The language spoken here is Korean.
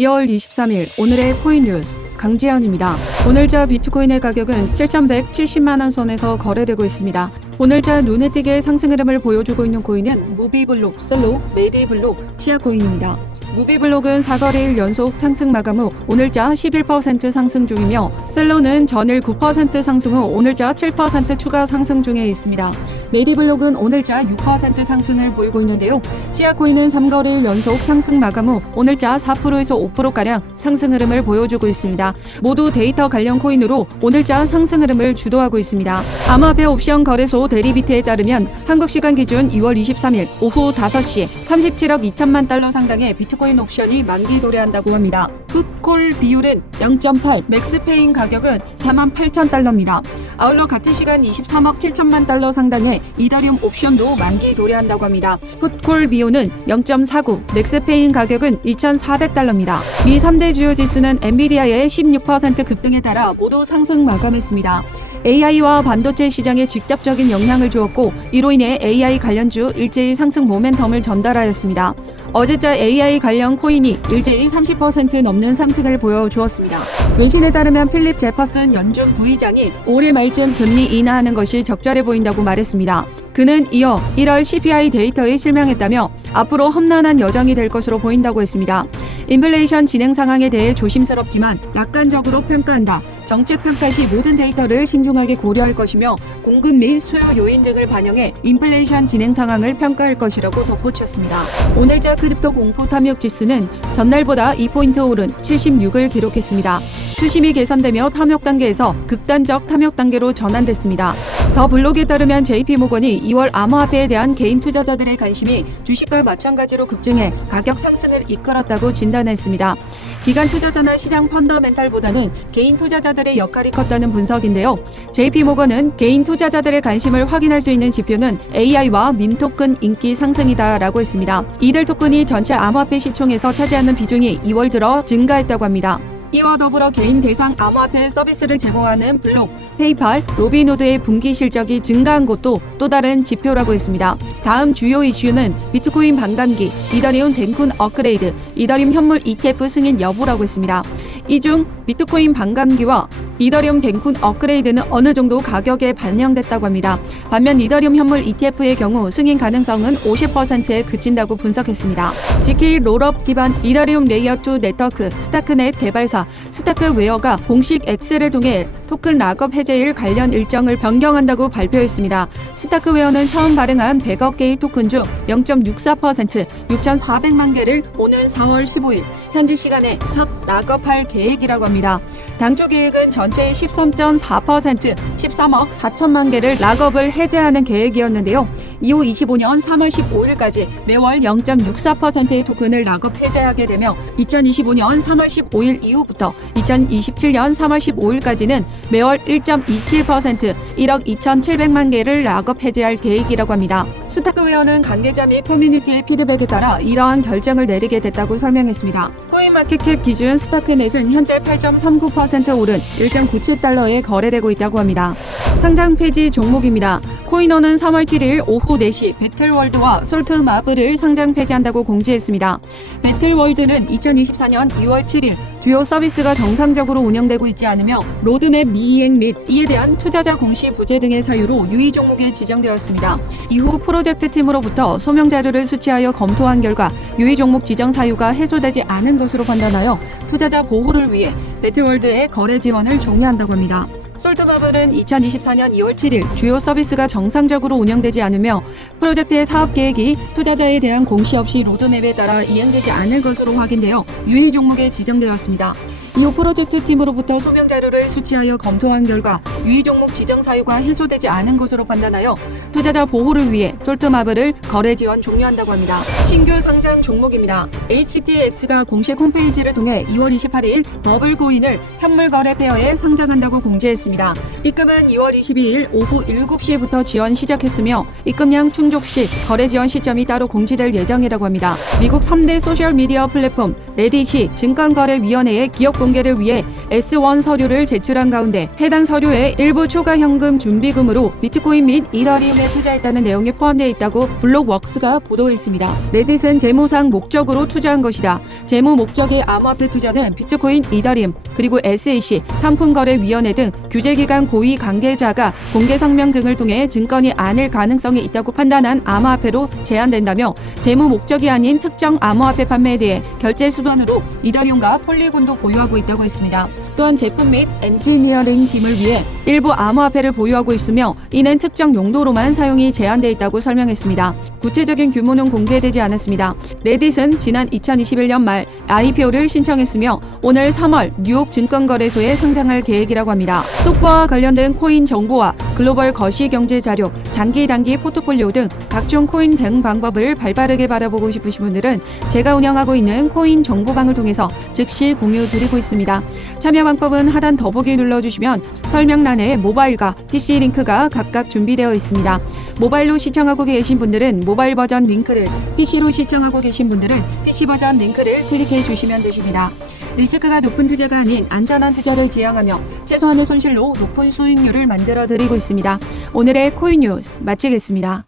2월 23일 오늘의 코인 뉴스 강지현입니다. 오늘자 비트코인의 가격은 7,170만원 선에서 거래되고 있습니다. 오늘자 눈에 띄게 상승 흐름을 보여주고 있는 코인은 무비블록, 셀로, 메디블록, 시아코인입니다. 무비블록은 4거래일 연속 상승 마감 후 오늘자 11% 상승 중이며 셀로는 전일 9% 상승 후 오늘자 7% 추가 상승 중에 있습니다. 메디블록은 오늘자 6% 상승을 보이고 있는데요. 시아코인은 3거래일 연속 상승 마감 후 오늘자 4%에서 5%가량 상승 흐름을 보여주고 있습니다. 모두 데이터 관련 코인으로 오늘자 상승 흐름을 주도하고 있습니다. 암호화폐 옵션 거래소 데리비트에 따르면 한국시간 기준 2월 23일 오후 5시 37억 2천만 달러 상당의 비트코인 옵션이 만기 도래한다고 합니다. 풋콜 비율은 0.8, 맥스페인 가격은 48,000달러입니다. 아울러 같은 시간 23억 7천만 달러 상당의 이더리움 옵션도 만기 도래한다고 합니다. 풋콜 비율은 0.49, 맥스페인 가격은 2,400달러입니다. 미 3대 주요 지수는 엔비디아의 16% 급등에 따라 모두 상승 마감했습니다. AI와 반도체 시장에 직접적인 영향을 주었고 이로 인해 AI 관련주 일제히 상승 모멘텀을 전달하였습니다. 어제자 AI 관련 코인이 일제히 30% 넘는 상승을 보여주었습니다. 외신에 따르면 필립 제퍼슨 연준 부의장이 올해 말쯤 금리 인하하는 것이 적절해 보인다고 말했습니다. 그는 이어 1월 CPI 데이터에 실명했다며 앞으로 험난한 여정이 될 것으로 보인다고 했습니다. 인플레이션 진행 상황에 대해 조심스럽지만 낙관적으로 평가한다. 정책 평가 시 모든 데이터를 신중하게 고려할 것이며 공급 및 수요 요인 등을 반영해 인플레이션 진행 상황을 평가할 것이라고 덧붙였습니다. 오늘자 크립토 공포 탐욕 지수는 전날보다 2포인트 오른 76을 기록했습니다. 수심이 개선되며 탐욕 단계에서 극단적 탐욕 단계로 전환됐습니다. 더 블록에 따르면 JP모건이 2월 암호화폐에 대한 개인 투자자들의 관심이 주식과 마찬가지로 급증해 가격 상승을 이끌었다고 진단했습니다. 기관 투자자나 시장 펀더멘탈보다는 개인 투자자들의 역할이 컸다는 분석인데요. JP모건은 개인 투자자들의 관심을 확인할 수 있는 지표는 AI와 밈 토큰 인기 상승이다라고 했습니다. 이들 토큰이 전체 암호화폐 시총에서 차지하는 비중이 2월 들어 증가했다고 합니다. 이와 더불어 개인 대상 암호화폐 서비스를 제공하는 블록, 페이팔, 로비노드의 분기 실적이 증가한 것도 또 다른 지표라고 했습니다. 다음 주요 이슈는 비트코인 반감기, 이더리움 댕쿤 업그레이드, 이더리움 현물 ETF 승인 여부라고 했습니다. 이 중 비트코인 반감기와 이더리움 댕쿤 업그레이드는 어느 정도 가격에 반영됐다고 합니다. 반면 이더리움 현물 ETF의 경우 승인 가능성은 50%에 그친다고 분석했습니다. GK 롤업 기반 이더리움 레이어2 네트워크 스타크넷 개발사 스타크웨어가 공식 X를 통해 토큰 락업 해제일 관련 일정을 변경한다고 발표했습니다. 스타크웨어는 처음 발행한 100억 개의 토큰 중 0.64% 6,400만 개를 오는 4월 15일 현지 시간에 첫 락업할 계획이라고 합니다. 당초 계획은 전체의 13.4% 13억 4천만 개를 락업을 해제하는 계획이었는데요. 이후 25년 3월 15일까지 매월 0.64%의 토큰을 락업 해제하게 되며 2025년 3월 15일 이후부터 2027년 3월 15일까지는 매월 1.27% 1억 2,700만 개를 락업 해제할 계획이라고 합니다. 스타크웨어는 관계자 및 커뮤니티의 피드백에 따라 이러한 결정을 내리게 됐다고 설명했습니다. 코인마켓캡 기준 스타크넷은 현재 8.39% 오른 1.97달러에 거래되고 있다고 합니다. 상장 폐지 종목입니다. 코인원은 3월 7일 오후 4시 배틀월드와 솔트마블을 상장 폐지한다고 공지했습니다. 배틀월드는 2024년 2월 7일 주요 서비스가 정상적으로 운영되고 있지 않으며 로드맵 미이행 및 이에 대한 투자자 공시 부재 등의 사유로 유의 종목에 지정되었습니다. 이후 프로젝트 팀으로부터 소명 자료를 수취하여 검토한 결과 유의 종목 지정 사유가 해소되지 않은 것으로 판단하여 투자자 보호를 위해 배틀월드의 거래 지원을 종료한다고 합니다. 솔트마블은 2024년 2월 7일 주요 서비스가 정상적으로 운영되지 않으며 프로젝트의 사업 계획이 투자자에 대한 공시 없이 로드맵에 따라 이행되지 않을 것으로 확인되어 유의 종목에 지정되었습니다. 이후 프로젝트 팀으로부터 소명 자료를 수취하여 검토한 결과 유의 종목 지정 사유가 해소되지 않은 것으로 판단하여 투자자 보호를 위해 솔트마블을 거래 지원 종료한다고 합니다. 신규 상장 종목입니다. HTX가 공식 홈페이지를 통해 2월 28일 버블코인을 현물 거래 페어에 상장한다고 공지했습니다. 입금은 2월 22일 오후 7시부터 지원 시작했으며 입금량 충족 시 거래 지원 시점이 따로 공지될 예정이라고 합니다. 미국 3대 소셜미디어 플랫폼 레딧이 증권거래위원회에 기업 공개를 위해 S1 서류를 제출한 가운데 해당 서류에 일부 초과 현금 준비금으로 비트코인 및 이더리움에 투자했다는 내용이 포함되어 있다고 블록웍스가 보도했습니다. 레딧은 재무상 목적으로 투자한 것이다. 재무 목적의 암호화폐 투자는 비트코인, 이더리움, 그리고 SEC, 상품거래위원회 등 규제기관 고위 관계자가 공개 성명 등을 통해 증권이 아닐 가능성이 있다고 판단한 암호화폐로 제한된다며 재무 목적이 아닌 특정 암호화폐 판매에 대해 결제 수단으로 이더리움과 폴리곤도 보유하고 있다고 했습니다. 또한 제품 및 엔지니어링 팀을 위해 일부 암호화폐를 보유하고 있으며 이는 특정 용도로만 사용이 제한돼 있다고 설명했습니다. 구체적인 규모는 공개되지 않았습니다. 레딧은 지난 2021년 말 IPO를 신청했으며 오늘 3월 뉴욕 증권거래소에 상장할 계획이라고 합니다. 속보와 관련된 코인 정보와 글로벌 거시경제 자료, 장기 단기 포트폴리오 등 각종 코인 등 방법을 발빠르게 바라보고 싶으신 분들은 제가 운영하고 있는 코인 정보방을 통해서 즉시 공유 드리고 있습니다. 참여 방법은 하단 더보기 눌러주시면 설명란에 모바일과 PC 링크가 각각 준비되어 있습니다. 모바일로 시청하고 계신 분들은 모바일 버전 링크를, PC로 시청하고 계신 분들은 PC 버전 링크를 클릭해 주시면 되십니다. 리스크가 높은 투자가 아닌 안전한 투자를 지향하며 최소한의 손실로 높은 수익률을 만들어 드리고 있습니다. 오늘의 코인 뉴스 마치겠습니다.